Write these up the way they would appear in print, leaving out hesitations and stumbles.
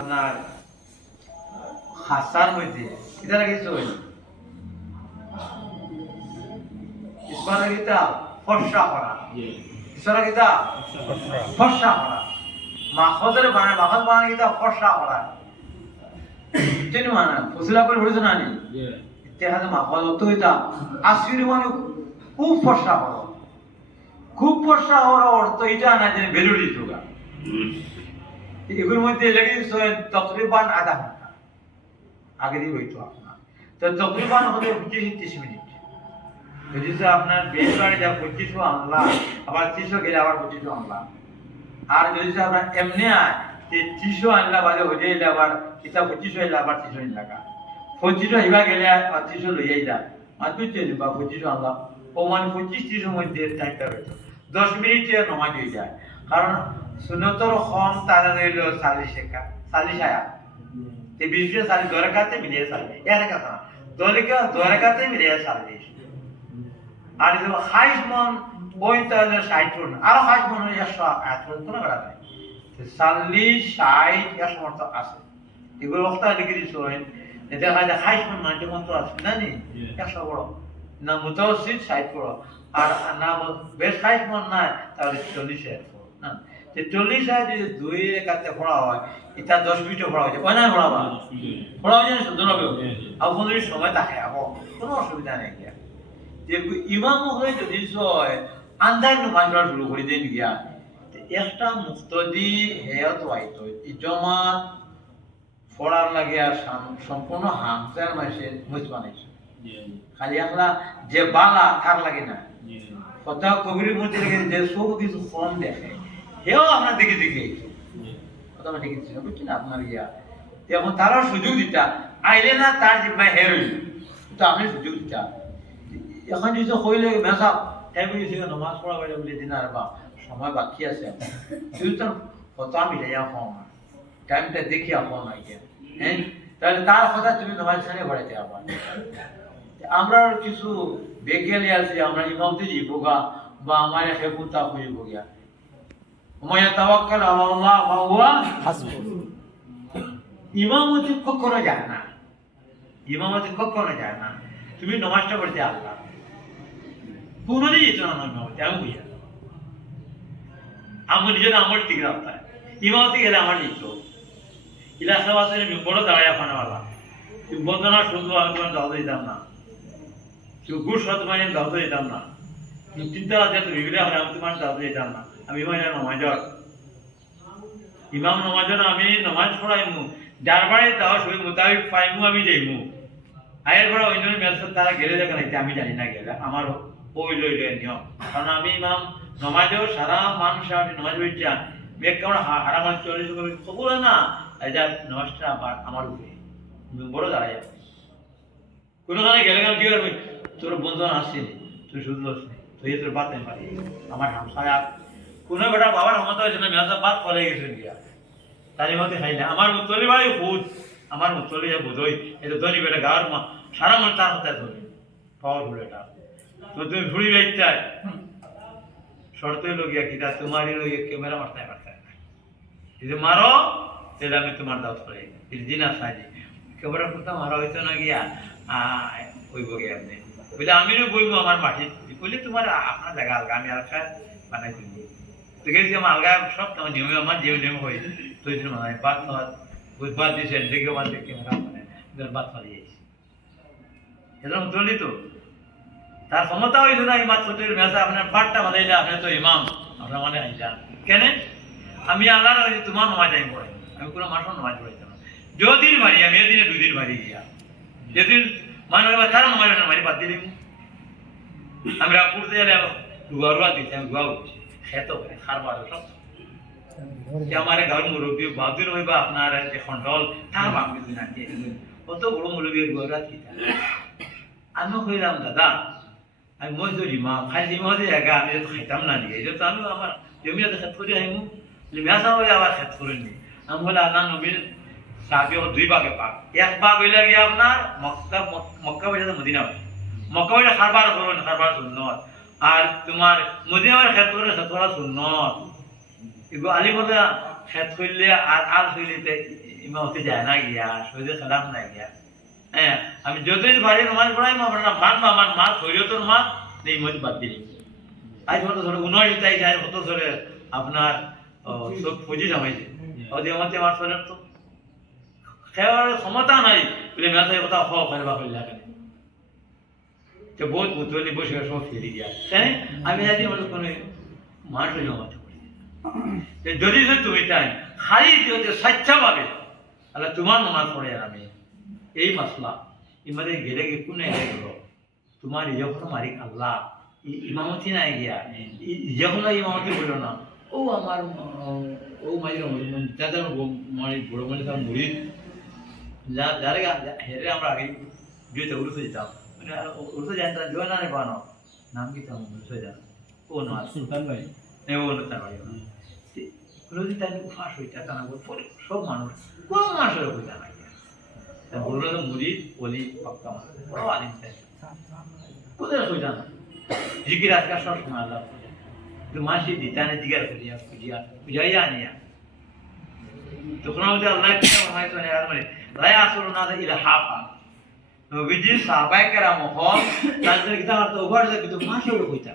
আপনার হাসার মধ্যে এটা কিছু হইল ইসমানা গীতা ফর্সা করা ইসমানা গীতা ফর্সা করা মাখজের বানায় মাখজ বানায় গীতা ফর্সা করা জানি মানে ফসিলা করে হইছে না নি ইতিহাসে মাখজ তো হইতা আসির মানে খুব ফর্সা করা খুব ফর্সা হওয়ার অর্থ এটা না যে ভ্যালু দিত গা এগুলোর মধ্যে লেগে তকরিবান আধা ঘন্টা আগে দিয়ে হইতো আপনার তো তকরিবান হলে 25-30 মিনিট যদি আপনার বেশ বাড়ি যা 2500 আনলা আবার 300 গেলে আবার 2500 আনলা আর যদি আপনার এমনি আয় যে 300 আনলা বাদে হয়ে যাইলে আবার এটা 2500 এলে আবার 300 টাকা 2500 হিবা গেলে আর 300 লইয়াই যা আর 200 বা 2500 আনলা ও মানে 25-30 মধ্যে টাইমটা হইতো 10 মিনিটে নমাজ হয়ে যায় কারণ সুন্নতর কম তারা রইল 40 টাকা 40 আয়া তে 20 টা 40 দরকাতে মিলিয়ে 40 এর কথা দরকাতে মিলিয়ে 40 আর যে 28 মন ওই তাহলে 60 মন আর 28 মন 100 আয়াত কোন করা যায় 40 60 এর সমর্থ আছে এগুলো ওটা লিখে দিছো এটা দেখা যায় 28 মন মানে মন্ত্র আছে না নি 100 বড় না মুতাওয়াসসিত 60 বড় আর না বেশ 60 মন না তাহলে 40 এর না যে 40 আয় যদি দুই রেখাতে পড়া হয় এটা 10 মিনিটে পড়া হয় ওই না পড়াবা পড়া হয় না সুন্দর হবে আর কোন সময় থাকে আপো কোনো অসুবিধা নেই গিয়া যে ইমাম হয়ে যদি হয় আন্দাজ নামাজ পড়া শুরু করে দেন গিয়া একটা মুক্তদি হেয়ত হয়তো ইজমা পড়ার লাগে আর সম্পূর্ণ হামসার মাসে মুজ বানাইছে খালি একলা যে বালা তার লাগে না কথা কবির মধ্যে লাগে যে সব কিছু কম দেখে হেও আমরা দেখে কথা আমরা দেখেছি না বুঝছি না আপনার ইয়া এখন তারা সুযোগ দিতা আইলে না তার জিম্মায় হের হইল তো আপনি সুযোগ দিতা এখন যদি হইলে মেসাব টাইম দিয়েছে নামাজ পড়া হইলে বলে দিন আর বা সময় বাকি আছে তুই তো কথা মিলে হম টাইমটা দেখি হম আইকে হ্যাঁ তাহলে তার কথা তুমি নামাজ ছাড়ে পড়াইতে আবার আমরা কিছু বেগেলি আছে আমরা ইমামতে যাবো বা আমার হেফুতা হইব গিয়া উমাইয়া তাওয়াক্কাল আলা আল্লাহ ফাহুয়া হাসবুহ ইমামতি কখনো যায় না তুমি নামাজটা পড়তে আল্লাহ কোনদিন যেত না নামাজ আমি বুঝা আমার নিজের আমল ঠিক রাখতে ইমামতি গেলে আমার নিত ইলাকাবাসের বড় দাঁড়ায় ফানাওয়ালা বদনা শুধু আমি তোমার দাওয়াত দিতাম না গুড় সত মানে দাওয়াত দিতাম না চিন্তা আছে তুমি বিবিলা হলে আমি তোমার দাওয়াত দিতাম না আমি ইমাম নমাজর আমি নমাজ পড়াইমু যার বাড়ি যাওয়া সই মোতাবিক পাইমু আমি যাইমু আয়ের পরে অন্য মেসর তারা গেলে দেখা নাইতে আমি জানি না গেলে আমার ওই লইলে নিয়ম কারণ আমি ইমাম নমাজেও সারা মানুষ আমি নমাজ পড়িয়া মেঘ কেমন হারাম 40 করে কবুল না এটা নমাজটা আবার আমার উপরে বড় দাঁড়াই যাবে কোনোখানে গেলে কি করবি তোর বন্ধু আসেনি তুই শুধু আসনি তুই তোর বাদ নেই পারি আমার হামসায় কোনো বেটা বাবার ক্ষমতা হয়েছে না মেয়াজা বাদ করে গেছে গিয়া তারই মধ্যে খাই না আমার মুতলি বাড়ি খুদ আমার মুতলি বোধই এটা ধনী বেটা গাঁর মা সারা মনে তার হতায় ধরি পাওয়ারফুল এটা তো তুমি ঘুরি বেচতে শর্তই লগিয়া কিনা তোমারই লগিয়া ক্যামেরা মারতে যদি মারো তাহলে আমি তোমার দাওয়াত করে দিন আসাই ক্যামেরা করতে মারা হইতো না গিয়া ওইব গিয়া আপনি বলে আমিও বলবো আমার মাটি বললে তোমার আপনার জায়গা আলগা আমি আলগা বানাই দিব তো গেছি আমার আলগা সব তোমার নিয়মে আমার যে নিয়ম হয় তো এই জন্য মানে বাদ তোমার বাদ দিয়েছে দেখে বাদ দেখে মানে বাদ ফালিয়েছি এরকম চলি তো তার ক্ষমতা হইল না ইমাম ছোটের মেসা আপনার বাদটা বানাইলে আপনি তো ইমাম আপনার মানে আইসা কেন আমি আল্লাহ তোমার নমাজ আমি পড়াই আমি কোনো মাসও নমাজ পড়াইতাম না যদিন মারি আমি এদিনে 2 দিন মারি গিয়া যেদিন মানে তারা নমাজ মারি বাদ দিয়ে আমি রাপুর দিয়ে রুয়া দিতে আমি রুয়া উঠছি খেত করে খার মারো সব আমার ঘর মুরব্বী বাদুর হইবা আপনার যে খন্ডল তার বাকি দিন আছে কত বড় মুরব্বী রুয়া দিতে আমি কইলাম দাদা আমি মজদুর ইমাম খালি মজে জায়গা আমি তো খাইতাম না নিয়ে এই তো আমি আমার জমিটাতে খেত করে আইমু মেসা হয়ে আবার খেত করে নি আমি বলে আল্লাহ নবীর সাহাবী 2 ভাগে পাক এক ভাগ হইলে গিয়ে আপনার মক্কা বাজাতে মদিনা মক্কা বাজার খারবার করুন খারবার সুন্নত আর তোমার মদিনার ক্ষেত্র করা সুন্নত এগুলো আলী বলে খেত করলে আর হইলে ইমামতি যায় না গিয়া শহীদে সালাম না গিয়া হ্যাঁ আমি যতদিন পারি নমাজ পড়াই আপনার আমার মা শরীয়তর মা এই মত বাদ দিলি আজ কত ধরে 19 তারিখ আজ কত ধরে আপনার সব পুঁজি জমাইছে ওদের মধ্যে আমার শরীর তো খেয়ার ক্ষমতা নাই বলে মেসাই কথা খাওয়া ফেলবা ফেললা কেন তো বহুত বুদ্ধলি বসে সব ফেলে গিয়া তাই আমি জানি বলে কোনো মানুষ জমাতে পারি যদি তুমি চাই খালি যদি স্বেচ্ছা পাবে তাহলে তোমার নামাজ পড়ে আর আমি এই মাসলা ইমারে গেলে কোনে গেল তোমার যখন মালিক আল্লাহ ইমামতি নাই গিয়া যখন ইমামতি বললো না ও আমার ও মাঝে যাদের মানে বড় মানে তার মুড়ি যারা হেরে আমরা আগে বিয়েতে উড়ে যেতাম উড়ে যেতাম জয় না বানো নাম কি তাম উড়ে যেতাম ও না সুলতান ভাই ও সুলতান ভাই রোজি তাই ফাঁস হইতা কানা পরে সব মানুষ কোন মানুষের হইতা না বললো তো মুড়ি বলি পাক্কা মানুষ বড় আলিম তাই কোথায় হইতা না জিকির আজকাল সব সময় আল্লাহ কিন্তু মাসি দিতানে জিগার করিয়া বুঝাইয়া আনিয়া তখন আমাদের আল্লাহ কি হয়তো আর মানে লাই আসল না ইলা হাফা নবীজি সাহাবায়ে কেরাম হন তাদের কিতা আর তো ওভার যায় কিন্তু মাসে কইতা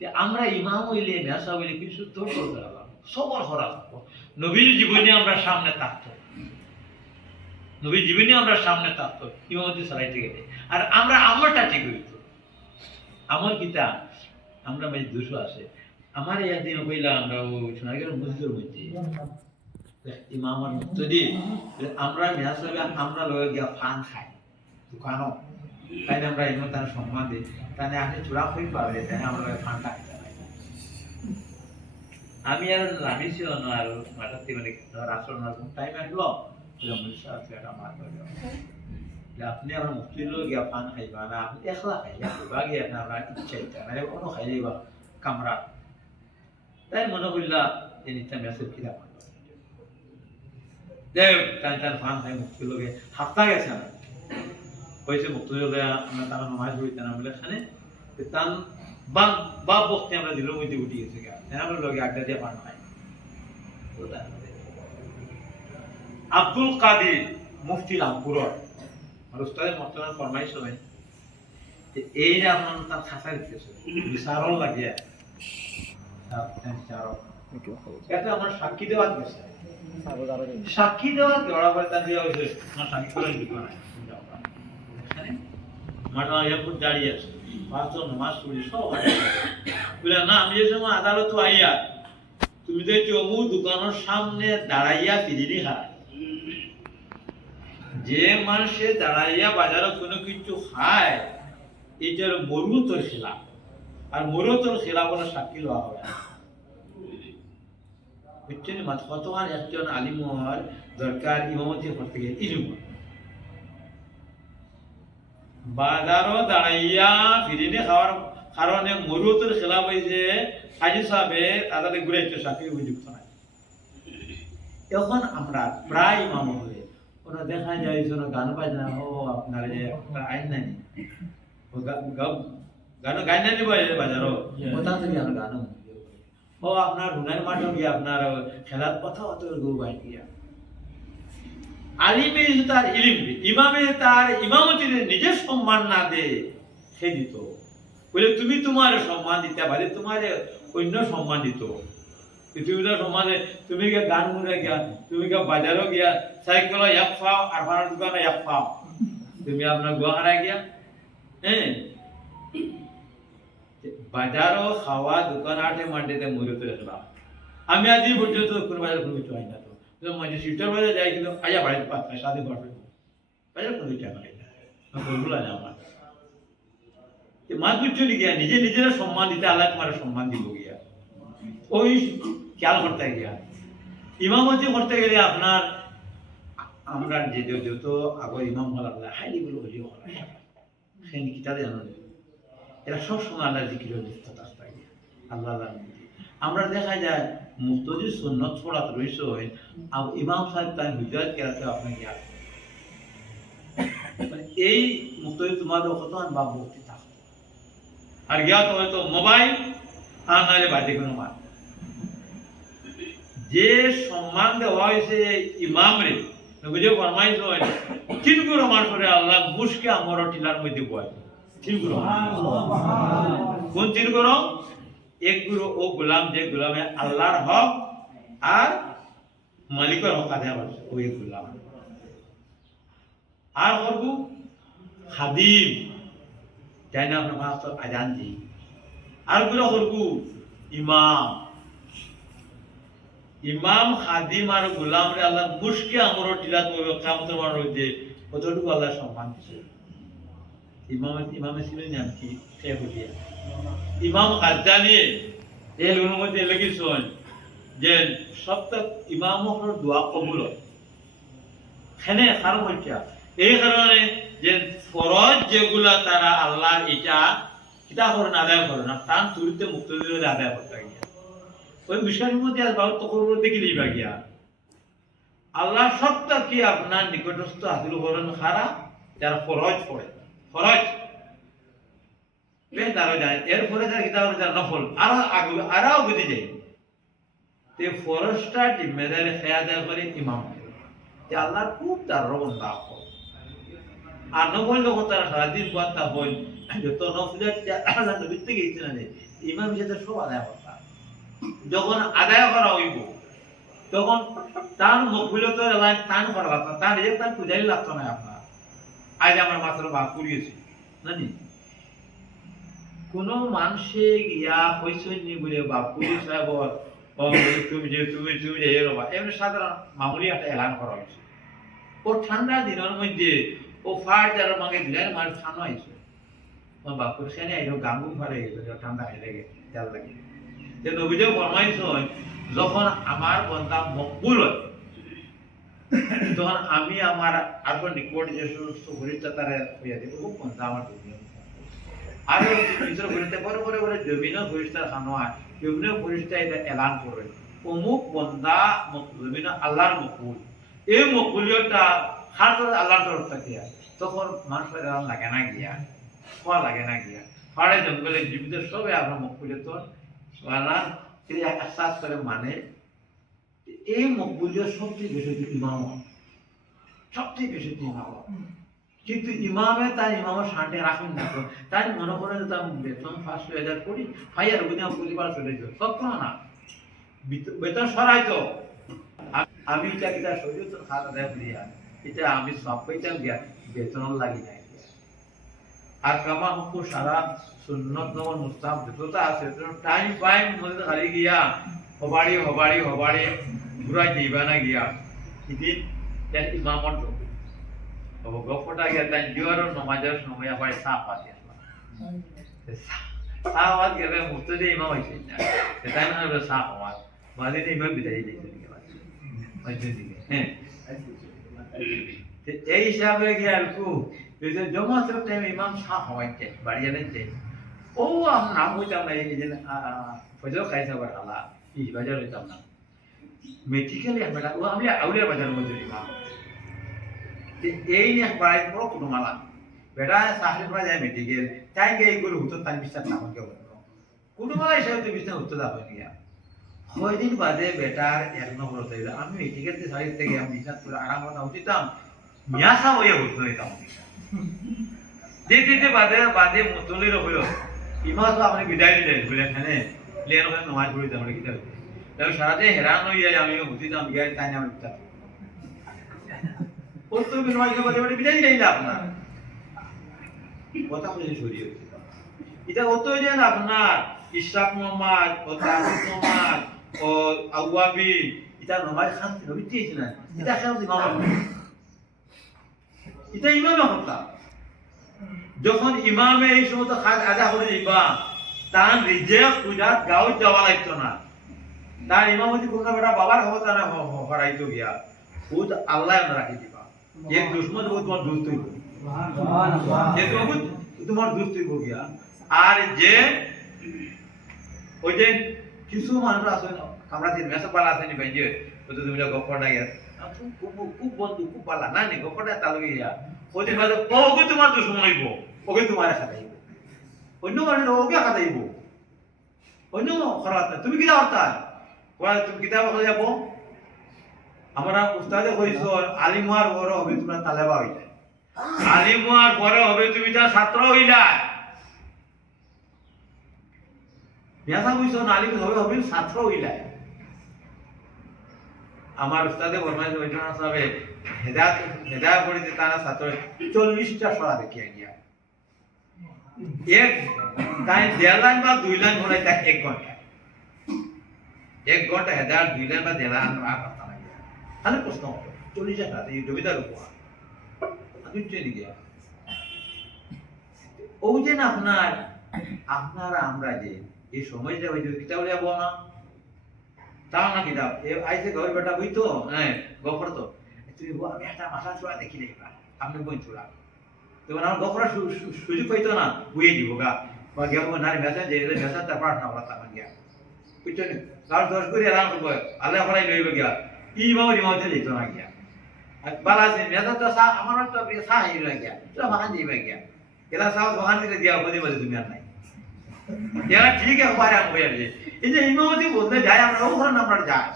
তে আমরা ইমাম হইলে মেসা হইলে কিছু তো করতে লাগা সবার করা নবীর জীবনে আমরা সামনে থাকতো নবীর জীবনে আমরা সামনে থাকতো ইমামতি চালাইতে গেলে আর আমরা আমলটা ঠিক হইতো আমল কিতা আমরা মানে দুশো আছে আমার একদিন কইলা আমরা সোনারগাঁও মসজিদের মধ্যে ইমাম আর মুক্তদি আমরা মেয়াসবে আমরা লয়ে গিয়া ফান খাই দোকানও তাই আমরা এমন তার সম্মান দিই তাই আপনি চূড়া হই পাবে তাই আমরা ফানটা খাইতে আমি আর আমি ছিল না আর মাথার থেকে মানে রাষ্ট্র টাইম আসলো আপনি আমার মুক্তি লোক গিয়া ফান খাইবা না আপনি একলা খাইবা বা গিয়া না আপনার ইচ্ছা ইচ্ছা মানে কোনো খাই যাইবা কামরা তাই মনে করলা যে নিচা মেসেজ কিনা যাই হোক টান টান ফান খাই মুক্তি লোকে হাফতা গেছে না হয়েছে মুক্তি লোকে আমরা তারা নমাজ হইতে না বলে এখানে তান বাপ বক্তি আমরা দিলের মধ্যে উঠে গেছে গা আমরা লোকে আড্ডা দিয়ে ফান খাই আব্দুল কাদির মুফতি রামপুরর আর উস্তাদের মতন ফরমাইশ হয় যে এই যে আপনার তার খাসা দিতেছে বিচারও লাগিয়া এটা আমার সাক্ষী দেওয়া গেছে সাক্ষী দেওয়া দেওয়া পরে তার দেওয়া হয়েছে আমার সাক্ষী করে দিব না মাঠা এয়ারপোর্ট দাঁড়িয়ে আছে পাঁচজন নামাজ পড়ি সব বলে না আমি যে সময় আদালত আইয়া তুমি তো চমু দোকানের সামনে দাঁড়াইয়া ফিরিনি খায় যে মানুষে দাঁড়াইয়া বাজারে কোনো কিছু খায় এটার মরুতর খেলাফ আর মরুতর খেলাফ কোনো সাক্ষী লওয়া হবে না বুঝছেন কতবার একজন আলিম হওয়ার দরকার ইমামতি করতে গেলে ইলম বাজারও দাঁড়াইয়া ফিরিনি খাওয়ার কারণে মরুতর খেলাফ হয়েছে হাজি সাহেবে তাদের ঘুরাইছে সাক্ষী উপযুক্ত নাই এখন আমরা প্রায় ইমাম হলে ওরা দেখা যায় যেন গান বাজনা ও আপনার যে আইন নাই গান গাইন নাই বাজারও কোথা থেকে আমরা গান ও আপনার হুনার মাঠে গিয়ে আপনার খেলার কথা অত গৌ গাই গিয়া আলিমে তার ইলিম ইমামে তার ইমামতির নিজের সম্মান না দে সে দিত বলে তুমি তোমার সম্মান দিতে পারে তোমার অন্য সম্মান দিত পৃথিবীর সমাজে তুমি গিয়ে গান মুড়ে গিয়া তুমি গিয়ে বাজারও গিয়া সাইকেল এক পাও আর ভাড়ার দোকানে এক পাও তুমি আপনার গুয়াহারা গিয়া হ্যাঁ বাজারও খাওয়া দোকান আটে মাটিতে মরে তো রাখলাম আমি আজই পর্যন্ত কোনো বাজার কোনো কিছু হয় না তো মাঝে শিফটার বাজার যাই কিন্তু আয়া বাড়িতে পাঁচটা সাথে করবে বাজার কোনো কিছু হয় না বলবো না আমার মাছ বুঝছো গিয়া নিজে নিজের সম্মান দিতে আল্লাহ তোমার সম্মান দিব গিয়া ওই খেয়াল করতে গিয়া ইমামতি করতে গেলে আপনার আমরা যেহেতু আগর ইমাম হল আপনার হাইলি গুলো হলি হল সেই কিতাবে জানো এরা সবসময় আল্লাহ জিকির লিপ্ত থাকতে গিয়া আল্লাহ আমরা দেখা যায় মুক্তজির সুন্নত পড়াত রয়েছে ইমাম সাহেব তাই হুজাত কেরাতে আপনি গিয়া এই মুক্তজি তোমাদের কত বা ভক্তি থাকতো আর গিয়া তো হয়তো মোবাইল আর নাহলে বাজে কোনো মাত যে সম্মান দেওয়া হয়েছে ইমাম রে নবীজি ফরমাইছেন তিন গুণ মানুষরে আল্লাহ মুশকে আমর টিলার মধ্যে বয় তিন গুণ কোন তিন গুণ এক গুরু ও গোলাম যে গোলামে আল্লাহর হক আর মালিকের হক আদায় করছে ওই গোলাম আর করব খাদিম যাই না আপনার মাস আজান দিই আর গুলো করব ইমাম ইমাম খাদিম আর গোলাম রে আল্লাহ মুশকে আমর টিলাত কামত মার যে কতটুকু আল্লাহ সম্মান দিছে ইমামের ছিলেন নাম কি কে বলিয়া ইমাম গাজ্জালি এই মধ্যে লিখিছেন যে সপ্তাহ ইমামর দোয়া কবুল হয় এখানে কারণ হচ্ছে এই কারণে যে ফরজ যেগুলা তারা আল্লাহ এটা কিতা করেন আদায় করে না তার চুরিতে মুক্ত দিয়ে আদায় করতে গিয়া ওই বিষয়ের মধ্যে আর বাউত করবো দেখিলেই বা গিয়া আল্লাহ সপ্তাহ কি আপনার নিকটস্থ হাসিল করেন খারা যারা ফরজ পড়ে ফরজ এরপরে যারা কিতাব যারা নফল আরো বুঝে যায় তে ফরজটা জিম্মেদারি খেয়া দেয় করে ইমাম যে আল্লাহর খুব তার বন্ধা আর নফল যখন তারা সারাদিন বার্তা হল যত নফলের আল্লাহ নবীর থেকে গেছে না ইমাম হিসেবে সব আদায় করতা যখন আদায় করা হইব তখন তার মকবিলত টান করা লাগতো তার নিজের তার পূজারি লাগতো না আপনার আজ আমরা মাত্র ভাগ করিয়েছি জানি কোন মানুষে গিয়া হইসনি বলে বাপুরি সাহেব তুমি যে রবা এমনি সাধারণ মামুলি একটা এলান করা হয়েছে ও ঠান্ডা দিনের মধ্যে ও ফাট যারা মাগে দিলেন মানুষ ঠান্ডা হয়েছে ও বাপুর সেনে আইলো গাঙ্গু ফারে গেছে ঠান্ডা হয়ে লেগে জাল লাগে যে নবীজে ফরমাইছেন যখন আমার বন্ধা মকবুল হয় তখন আমি আমার আরো নিকট যে সমস্ত ঘরিটা তারা হইয়া দেবো খুব বন্ধা আমার দুনিয়া আর নিজের ঘরিতে পরে পরে পরে জমিনও ঘরিস্তার খানো হয় জমিনও ঘরিস্তা এটা এলান করে অমুক বন্ধা জমিন আল্লাহর মকবুল এই মকবুলিয়তটা হার করে আল্লাহর তরফ থেকে তখন মানুষের এলান লাগে না গিয়া খোয়া লাগে না গিয়া ফাড়ে জঙ্গলে জীবিত সবে আপনার মকবুলিয়ত আল্লাহ আশ্বাস করে মানে এই মকবুলিয়ত সবচেয়ে বেশি ইমাম সবচেয়ে বেশি ইমাম কিন্তু ইমামে তার ইমামের শান্তি রাখেন না তো তাই মনে করেন যে আমি বেতন 5,000 করি হাইয়ার ওখানে পরিবার চলে যাবে সত্য না বেতন সরাই তো আমি এটা কিটা শরীর তো খাওয়া দেয় দিয়া এটা আমি সব পাইতাম গিয়া বেতন লাগি নাই আর কামা হকু সারা সুন্নত নমন মুস্তাহাব যতটা আছে টাইম পাইম মধ্যে খালি গিয়া হবাড়ি ঘুরাই দিবা না গিয়া ইদিন ইমামর গপটা গিয়া তাই জোয়ার নমাজের সময় আবার সাপ আছে সাপ গেলে মুক্ত যে ইমাম হয়েছে তাই না সাপ আমার মাঝে ইমাম বিদায় দিয়েছে এই হিসাবে গিয়ে আর জমাতের টাইমে ইমাম সাপ হওয়াইছে বাড়িয়ে দিচ্ছে ও আমার নাম হইতাম না এই যে ফজল খাইছে আবার আল্লাহ এই বাজার হইতাম না মেডিকেলে আমরা ও আমি আউলিয়া বাজার মধ্যে ইমাম এই নিয়ে বাড়াই বড় কোনো মালা বেটা চাকরি করা যায় মেডিকেল তাই গিয়ে এইগুলো হতো তার বিশ্বাস না আমাকে কোনো মালা হিসাবে তো বিশ্বাস হতে যাবে গিয়া কয়দিন বাদে বেটার 1 নম্বর হতে গেল আমি মেডিকেল সাইড থেকে আমি বিশ্বাস করে আরাম কথা উঠিতাম মিয়াসা হয়ে উঠতে হইতাম দেখতে বাদে মুতলির হইল ইমাম আপনি বিদায় দিলেন বলে এখানে প্লেন ওখানে নমাজ পড়ি আমরা কি করব তাহলে সারাদিন হেরান হয়ে যায় আমি উঠিতাম গিয়ে তাই আমি উঠতাম কত বিনয় করে বিদায় দিলেন আপনার কথা বলে সরিয়ে এটা অত যে আপনার ইশরাক মোহাম্মদ ও তাহিদ মোহাম্মদ ও আওয়াবি এটা নমাজ খান নবিতেই না এটা খান ইমাম এটা ইমাম হতা যখন ইমামে এই সমস্ত খাজ আদা করে দিবা তার রিজেক পূজা গাঁও যাওয়া লাগতো না তার ইমামতি কোনো বেটা বাবার ক্ষমতা না হরাইতো গিয়া খুদ আল্লাহ রাখি দিবা এক দুশ্মন তোমার দুষ্ট হইব তোমার দুষ্ট হইব গিয়া আর যে ওই যে কিছু মানুষ আছে আমরা যে মেসা পালা আছে নি ভাই যে ওই তো তুমি গফরটা গিয়া খুব বন্ধু খুব পালা না নি গফরটা চালু গিয়া ওই যে ওকে তোমার দুশ্মন হইব ওকে তোমার খাতাইব অন্য মানুষ ওকে খাতাইব অন্য খরাত তুমি কি করতা তুমি কিতাব হয়ে যাবো আমরা উস্তাদে কইছ আলিম হওয়ার পরে হবে তোমরা তালেবা হইলে আলিম হওয়ার পরে হবে তুমি তার ছাত্র হইলা মেসা কইছ আলিম হবে হবে ছাত্র হইলা আমার উস্তাদে ফরমাইশ হইতো না সাবে হেদায়েত করিতে তারা ছাত্র 40টা সরা দেখিয়া গিয়া এক তাই 1.5 লাইন বা 2 লাইন হলাই তা 1 ঘন্টা 1 ঘন্টা হেদায়েত 2 লাইন বা 1.5 লাইন কথা লাগে তাহলে প্রশ্ন হবে 40 টাকা এই জমিদার উপর আমি চলে গিয়া ও যে না আপনারা আমরা যে এই সময়টা ওই যে কিতাব লিয়া বল না তাও না কিতাব আইসে ঘর বেটা বই তো হ্যাঁ গফর তো তুমি আমি একটা মাথা ছোড়া দেখি নাই আপনি বই ছোড়া তো আমার গফরা সুযোগ পাইতো না বুঝে দিব গা বা গিয়া নারী মেসেজ যে মেসেজ তার প্রার্থনা করা তার গিয়া বুঝছো না কারণ 10 করে আরাম করবো আল্লাহ করাই লইবে গিয়া ইমামতে যেত না গিয়া বালা আছে মেসেজ তো আমার তো সা হয়ে গিয়া তো বাহান দিবে গিয়া এরা সাহ বাহান দিলে দিয়া বলে বলে তুমি আর নাই এরা ঠিক একবারে আমি যে এই যে ইমামতি বলতে যাই আমরা ওখানে আমরা যাই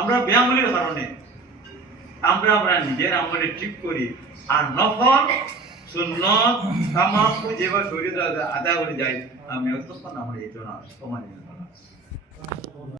আমরা ব্যায়ামের কারণে আমরা নিজের আমলে ঠিক করি আর নফল সুন্নত তামাম যেভাবে শরীর আদায় করে যাই আমি অতক্ষণ আমরা এই জন্য সমাজ